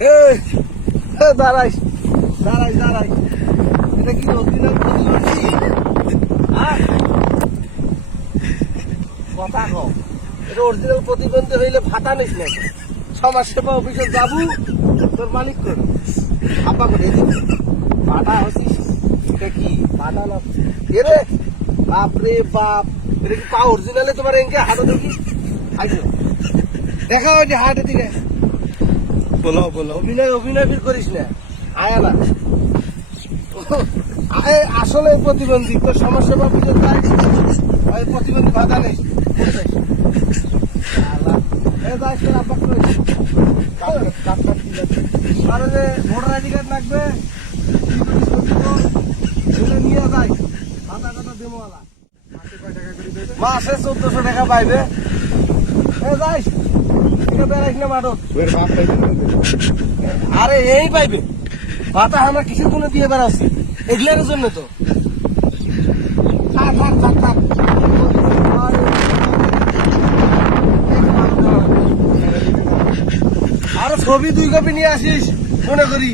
এই দাঁড়াই দাঁড়াই দাঁড়াই, এটা কি অরিজিনাল প্রতিবন্ধী? কথা কম, এটা অরিজিনাল প্রতিবন্ধী হইলে ভাতা নিস না। সমাজ সেবা অফিসে যাবো, তোর মালিক করে আপা করে ভাতা হচ্ছিস। এটা কি ভাতা না? এরে বাপরে বাপ, এটা কি পা অরিজিনালে? তোমার এনকে হাঁটো দেখি, আইসো দেখা হয় যে হাটে দিকে। বলো বলো। অভিনয় অভিনয় ফির করিস না, আয়া না। আসলে প্রতিবন্ধী, তোর সমস্যা বা বুঝে যায় প্রতিবন্ধী ভাতা নেই। আর যে ভোটার আইডি কার্ড লাগবে, নিয়ে যাই ভাতা টাতা দেমোয়ালা। মাসে 1400 টাকা পাইবে। যাইস বেড়াইস না মাঠত। আরে এই পাইবে ভাতা, আমরা কিসের জন্য দিয়ে বেড়াচ্ছি? এগুলোর জন্য তো। থাক থাক থাক থাক, আরে ছবি 2 কপি নিয়ে আসিস মনে করি।